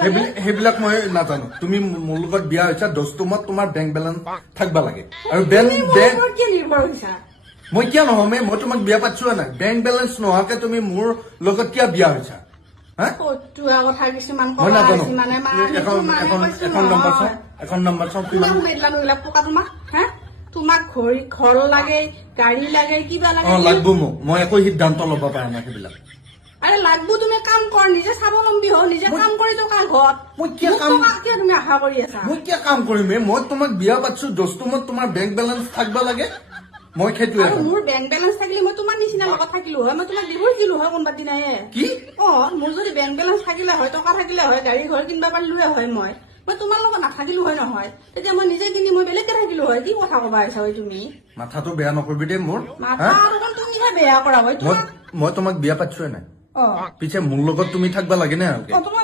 সেইবিলাক মই নাজানো তুমি মোৰ লগত বিয়া হৈছা দস্তুমত তোমাৰ বেংক বেলেঞ্চ থাকবা লাগে আৰু নিৰ্ভৰ হৈছা মই কিয় নহমে মই তোমাক বিয়া পাতিছো নাই বেংক বেলেঞ্চ নোহোৱাকে তুমি মোৰ লগত কিয় বিয়া হৈছা কথা কিছুমান মই নাজানো মানে এখন নম্বৰ চাওঁ কিমান পকা তোমাক হা তোমাক ঘৰ লাগে গাড়ী লাগে কিবা লাগে লাগব মোক মই একো সিদ্ধান্ত ল'ব পৰা নাই সেইবিলাক আৰে লাগবো তুমি কাম কৰ নিজে স্বাৱলম্বী হও নিজে কাম কৰি থকা ঘৰত মই কিয় কাম কিয় তুমি আশা কৰি আছা মই কিয় কাম কৰিম মই তোমাক বিয়া পাতিছো দস্তুমত তোমাৰ বেংক বেলেঞ্চ থাকবা লাগে মই সেইটোৱে আৰু মোৰ বেংক বেলেঞ্চ থাকিলে মই তোমাৰ নিচিনা লগত থাকিলো হয় মই তোমাক দিব দিলো হয় কোনোবা দিনাই কি মোৰ যদি বেংক বেলেঞ্চ থাকিলে হয় টকা থাকিলে হয় গাড়ী ঘৰ কিনিব পাৰিলোৱে হয় মই তোমাৰ লগত নাথাকিলো হয় নহয় তেতিয়া মই নিজে কিনি মই বেলেগকে থাকিলো হয় কি কথা কবা আহিছা হয় তুমি মাথাটো বেয়া নকৰিবি দেই মোৰ তুমিহে বেয়া কৰা হয় মই তোমাক বিয়া পাতিছোৱে নাই পিছে মোৰ লগত তুমি থাকবা লাগে নে তোমাৰ